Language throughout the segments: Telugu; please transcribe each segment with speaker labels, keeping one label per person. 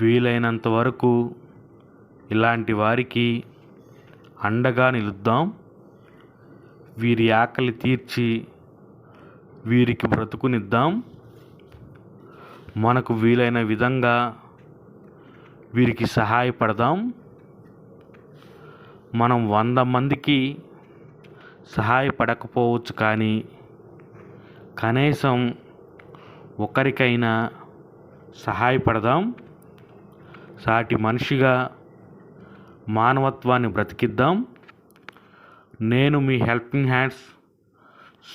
Speaker 1: వీలైనంత వరకు ఇలాంటి వారికి అండగా నిలుద్దాం. వీరి ఆకలి తీర్చి వీరికి బ్రతుకునిద్దాం. మనకు వీలైన విధంగా వీరికి సహాయపడదాం. మనం వంద మందికి సహాయపడకపోవచ్చు కానీ కనీసం ఒకరికైనా సహాయపడదాం. సాటి మనిషిగా మానవత్వాన్ని బ్రతికిద్దాం. నేను మీ హెల్పింగ్ హ్యాండ్స్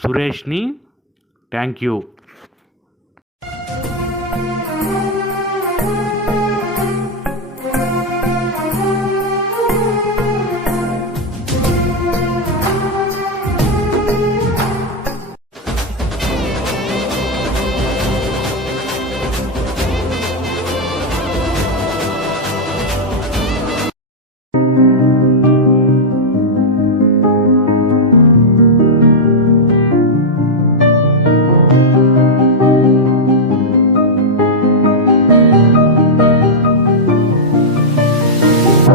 Speaker 1: సురేష్ని. Thank you.